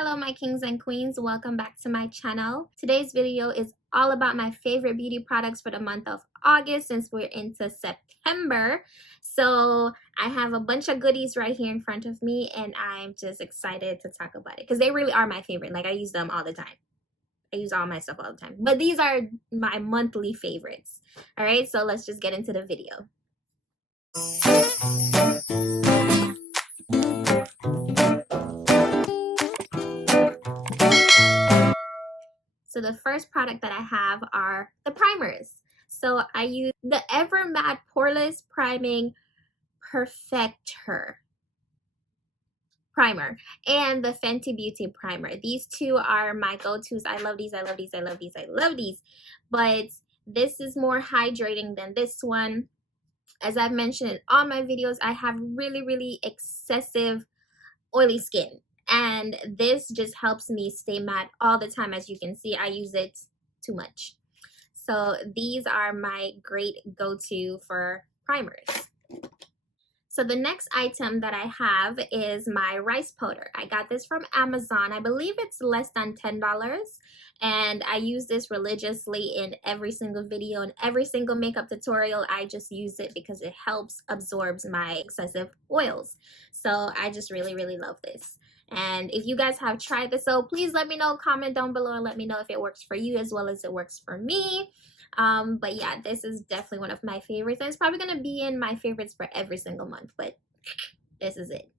Hello my kings and queens, welcome back to my channel. Today's video is all about my favorite beauty products for the month of August since we're into September. So I have a bunch of goodies right here in front of me and I'm just excited to talk about it because they really are my favorite. Like I use them all the time. I use all my stuff all the time. But these are my monthly favorites. Alright, so let's just get into the video. So the first product that I have are the primers. So I use the Ever Matte Poreless Priming Perfector primer and the Fenty Beauty primer. These two are my go-tos. I love these, I love these, I love these, I love these. But this is more hydrating than this one. As I've mentioned in all my videos, I have really excessive oily skin. And this just helps me stay matte all the time. As you can see, I use it too much. So these are my great go-to for primers. So the next item that I have is my rice powder. I got this from Amazon. I believe it's less than $10. And I use this religiously in every single video and every single makeup tutorial. I just use it because it helps absorbs my excessive oils. So I just really love this. And if you guys have tried this out, please let me know, comment down below and let me know if it works for you as well as it works for me. But yeah, this is definitely one of my favorites and it's probably going to be in my favorites for every single month, but this is it.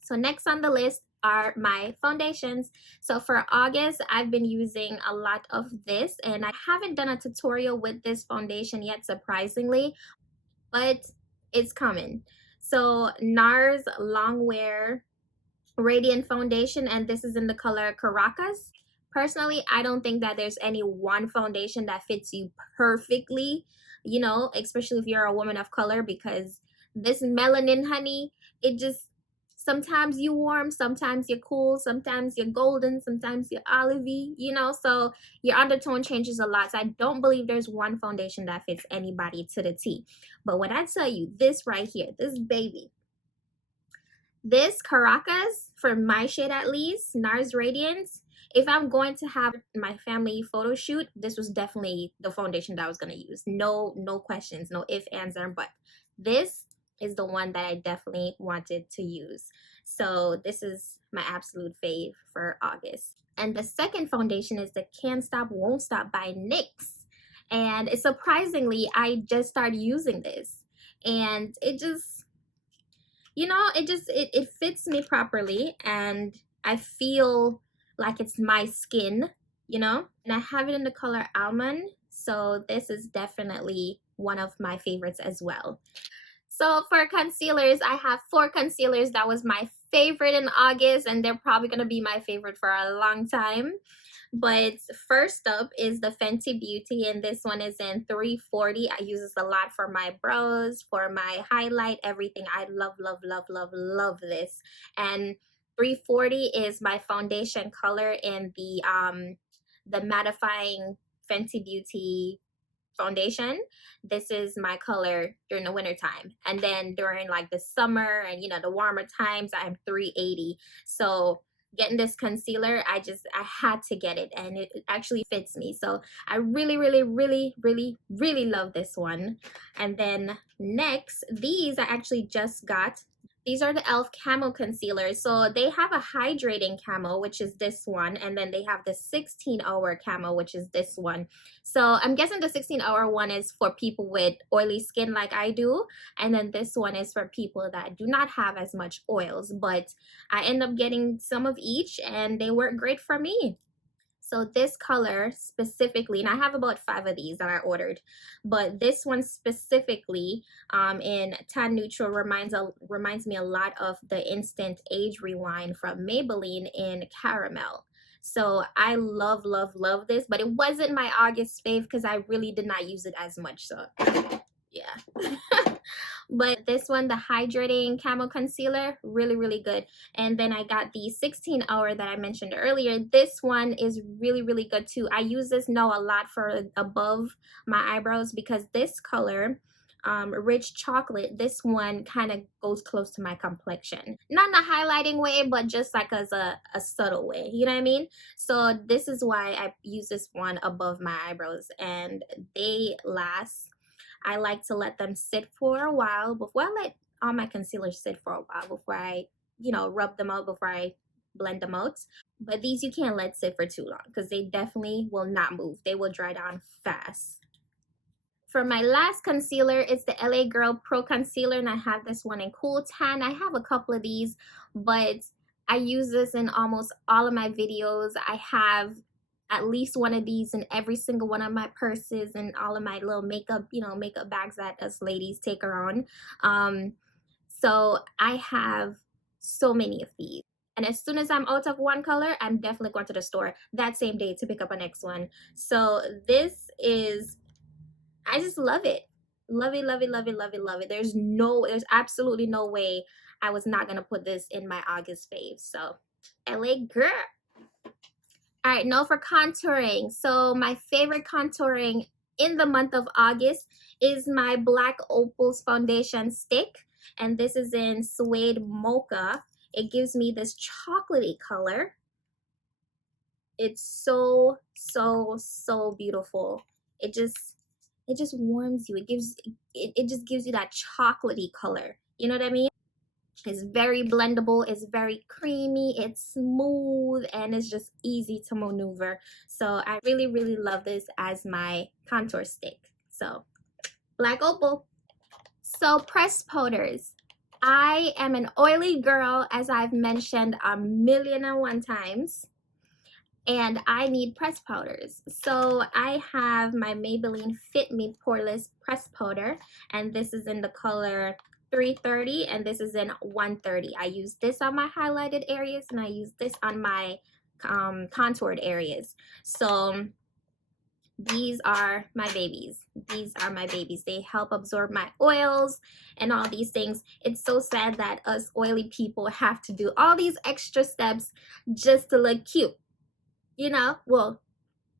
So next on the list are my foundations. So for August, I've been using a lot of this and I haven't done a tutorial with this foundation yet, surprisingly, but it's coming. So NARS Longwear Radiant Foundation, and this is in the color Caracas. Personally, I don't think that there's any one foundation that fits you perfectly, you know, especially if you're a woman of color, because this melanin, honey, it just, sometimes you're warm, sometimes you're cool, sometimes you're golden, sometimes you're olivey, you know, so your undertone changes a lot. So I don't believe there's one foundation that fits anybody to the T. But when I tell you this right here, this baby, this Caracas, for my shade at least, NARS Radiance, if I'm going to have my family photo shoot, this was definitely the foundation that I was going to use. No questions, no ifs, ands, or buts. This is the one that I definitely wanted to use. So this is my absolute fave for August. And the second foundation is the Can't Stop, Won't Stop by NYX. And surprisingly, I just started using this. And it just, you know, it fits me properly and I feel like it's my skin, you know, and I have it in the color almond. So this is definitely one of my favorites as well. So for concealers, I have 4 concealers. That was my favorite in August and they're probably going to be my favorite for a long time. But first up is the Fenty Beauty, and this one is in 340. I use this a lot for my brows, for my highlight, everything. I love this. And 340 is my foundation color in the mattifying Fenty Beauty foundation. This is my color during the winter time, and then during like the summer and, you know, the warmer times, I'm 380. So getting this concealer, I had to get it and it actually fits me. So I really love this one. And then next, these I actually just got. These are the e.l.f. Camo Concealers. So they have a hydrating camo, which is this one. And then they have the 16-hour camo, which is this one. So I'm guessing the 16-hour one is for people with oily skin like I do. And then this one is for people that do not have as much oils. But I end up getting some of each and they work great for me. So this color specifically, and I have about 5 of these that I ordered, but this one specifically in tan neutral reminds me a lot of the Instant Age Rewind from Maybelline in caramel. So I love this, but it wasn't my August fave because I really did not use it as much. So yeah. But this one, the hydrating camo concealer, really good. And then I got the 16-hour that I mentioned earlier. This one is really good too. I use this now a lot for above my eyebrows because this color rich chocolate, this one kind of goes close to my complexion. Not in a highlighting way, but just like as a subtle way, you know what I mean? So this is why I use this one above my eyebrows, and they last. I like to let them sit for a while before I let all my concealers sit for a while before I, you know, rub them out, before I blend them out. But these you can't let sit for too long because they definitely will not move. They will dry down fast. For my last concealer, it's the LA Girl Pro Concealer, and I have this one in Cool Tan. I have a couple of these, but I use this in almost all of my videos. I have at least one of these in every single one of my purses and all of my little makeup, you know, makeup bags that us ladies take around. So I have so many of these. And as soon as I'm out of one color, I'm definitely going to the store that same day to pick up a next one. So this is, I just love it. Love it, love it, love it, love it, love it. There's absolutely no way I was not going to put this in my August fave. So, LA Girl. All right, now for contouring. So my favorite contouring in the month of August is my Black Opal's foundation stick. And this is in Suede Mocha. It gives me this chocolatey color. It's so, so, so beautiful. It just warms you. It just gives you that chocolatey color. You know what I mean? It's very blendable, it's very creamy, it's smooth, and it's just easy to maneuver. So I really, really love this as my contour stick. So Black Opal. So pressed powders. I am an oily girl, as I've mentioned a million and one times, and I need pressed powders. So I have my Maybelline Fit Me Poreless pressed powder, and this is in the color 330, and this is in 130. I use this on my highlighted areas, and I use this on my contoured areas. So these are my babies. These are my babies. They help absorb my oils and all these things. It's so sad that us oily people have to do all these extra steps just to look cute. You know, well,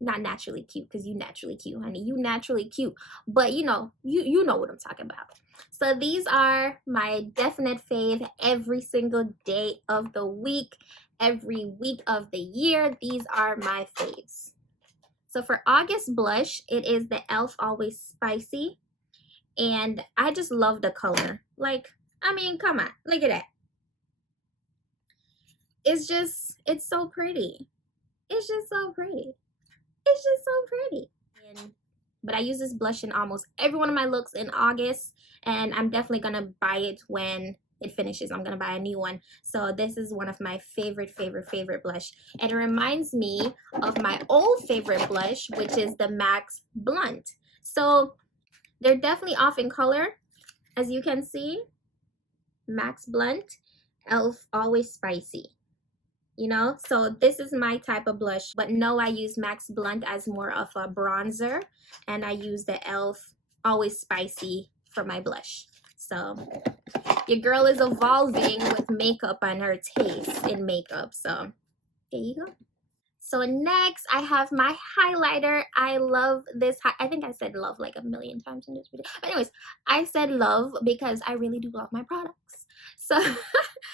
not naturally cute, because you naturally cute, honey. You naturally cute, but you know what I'm talking about. So these are my definite fave every single day of the week, every week of the year. These are my faves. So for August blush, it is the e.l.f. Always Spicy, and I just love the color. Like, I mean, come on, look at that. It's so pretty. It's just so pretty. It's just so pretty. But I use this blush in almost every one of my looks in August, and I'm definitely gonna buy it when it finishes. I'm gonna buy a new one. So this is one of my favorite blush, and it reminds me of my old favorite blush, which is the MAC Blunt. So they're definitely off in color, as you can see. MAC Blunt, e.l.f. Always Spicy. You know, so this is my type of blush, but no, I use MAC Blunt as more of a bronzer, and I use the e.l.f. Always Spicy for my blush. So your girl is evolving with makeup and her taste in makeup. So there you go. So next, I have my highlighter. I love this. I think I said love like a million times in this video. But anyways, I said love because I really do love my products. So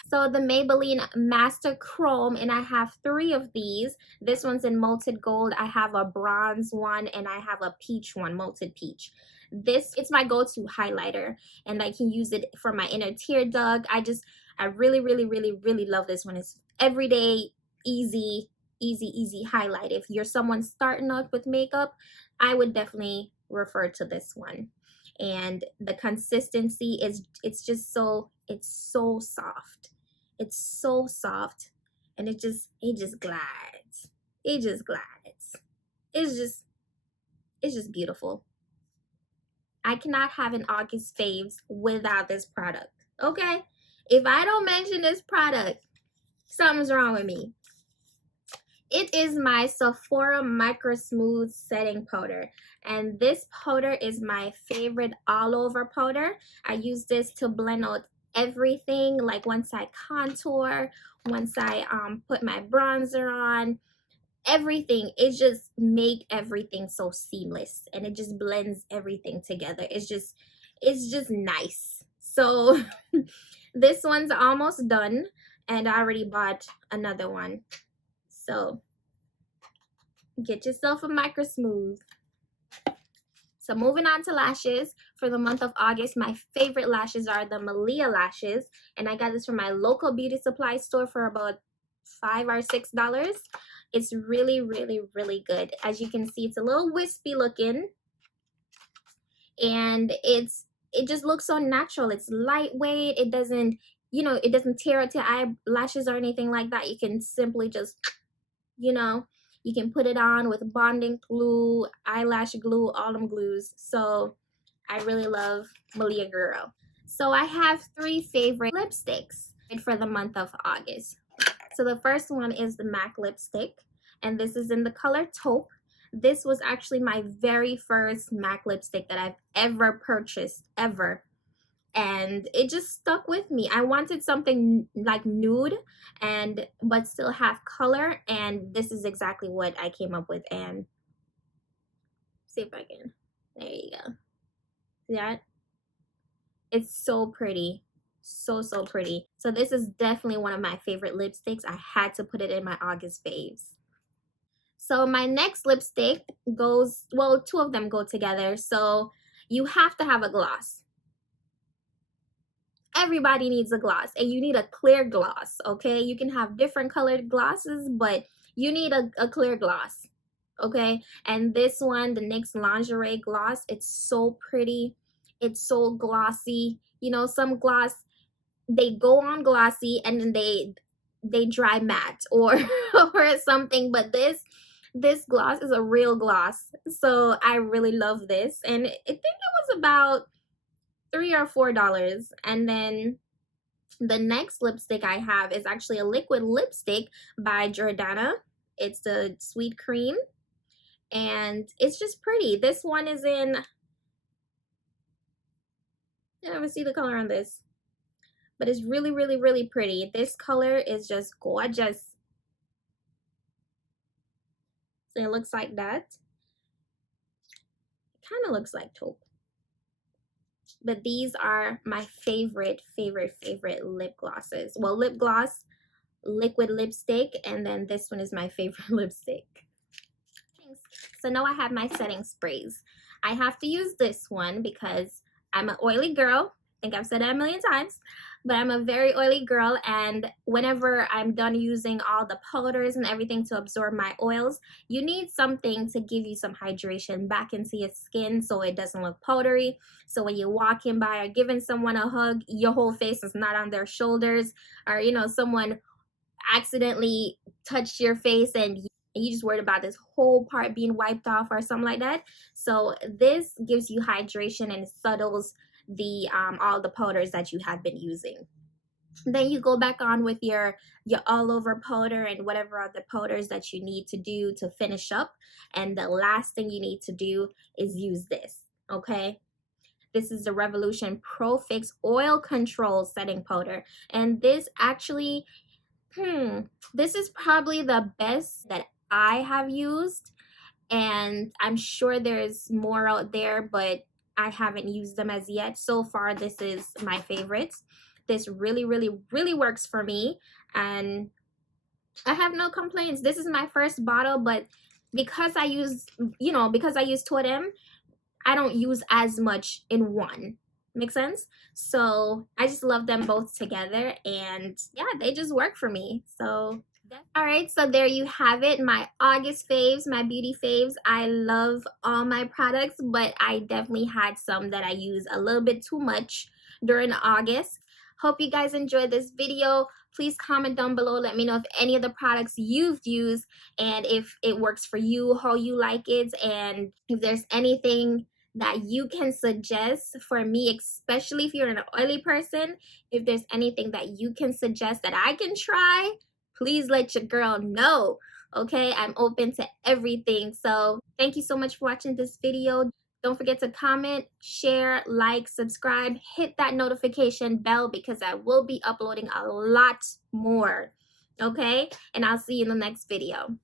so the Maybelline Master Chrome, and I have 3 of these. This one's in Molted Gold. I have a bronze one, and I have a peach one, Molted Peach. It's my go-to highlighter, and I can use it for my inner tear duct. I really, really, really, really love this one. It's everyday, easy highlight. If you're someone starting out with makeup, I would definitely refer to this one. And the consistency is, it's so soft. It's so soft, and it just glides. It just glides. It's just beautiful. I cannot have an August faves without this product. Okay? If I don't mention this product, something's wrong with me. It is my Sephora Micro Smooth Setting Powder, and this powder is my favorite all over powder. I use this to blend out everything, like once I contour, once I put my bronzer on, everything. It just make everything so seamless, and it just blends everything together. it's just nice. So this one's almost done, and I already bought another one. So get yourself a micro smooth. So moving on to lashes for the month of August, my favorite lashes are the Malia lashes, and I got this from my local beauty supply store for about $5 or $6. It's really, really, really good. As you can see, it's a little wispy looking, and it just looks so natural. It's lightweight. It doesn't, you know, it doesn't tear up your eyelashes or anything like that. You can simply just, you know, you can put it on with bonding glue, eyelash glue, all them glues. So I really love Malia Girl. So I have 3 favorite lipsticks for the month of August. So the first one is the MAC lipstick, and this is in the color Taupe. This was actually my very first MAC lipstick that I've ever purchased, ever. And it just stuck with me. I wanted something like nude but still have color, and this is exactly what I came up with. And see if I can, there you go. See that? It's so pretty, so pretty. So this is definitely one of my favorite lipsticks. I had to put it in my August faves. So my next lipstick goes, well, 2 of them go together. So you have to have a gloss. Everybody needs a gloss, and you need a clear gloss, okay? You can have different colored glosses, but you need a clear gloss, okay? And this one, the NYX Lingerie Gloss, it's so pretty. It's so glossy. You know, some gloss, they go on glossy and then they dry matte or or something, but this gloss is a real gloss. So I really love this, and I think it was about $3 or $4. And then the next lipstick I have is actually a liquid lipstick by Jordana. It's the Sweet Cream, and it's just pretty. This one is in, I don't even see the color on this, but it's really, really, really pretty. This color is just gorgeous. So it looks like that. It kind of looks like taupe. But these are my favorite lip glosses. Well, lip gloss, liquid lipstick, and then this one is my favorite lipstick. So now I have my setting sprays. I have to use this one because I'm an oily girl. I think I've said that a million times, but I'm a very oily girl, and whenever I'm done using all the powders and everything to absorb my oils, you need something to give you some hydration back into your skin so it doesn't look powdery. So when you're walking by or giving someone a hug, your whole face is not on their shoulders, or you know, someone accidentally touched your face and you just worried about this whole part being wiped off or something like that. So this gives you hydration and settles the all the powders that you have been using. Then you go back on with your all over powder and whatever other powders that you need to do to finish up, and the last thing you need to do is use this. Okay, this is the Revolution Pro Fix Oil Control Setting Powder, and this actually this is probably the best that I have used, and I'm sure there's more out there, but I haven't used them as yet. So far, this is my favorite. This really, really, really works for me, and I have no complaints. This is my first bottle, but because I use, you know, because I use two of them, I don't use as much in one. Make sense? So I just love them both together, and yeah, they just work for me. So all right, so there you have it, my August faves, my beauty faves. I love all my products, but I definitely had some that I use a little bit too much during August. Hope you guys enjoyed this video. Please comment down below. Let me know if any of the products you've used and if it works for you, how you like it, and if there's anything that you can suggest for me, especially if you're an oily person. If there's anything that you can suggest that I can try, please let your girl know. Okay, I'm open to everything. So thank you so much for watching this video. Don't forget to comment, share, like, subscribe, hit that notification bell because I will be uploading a lot more. Okay, and I'll see you in the next video.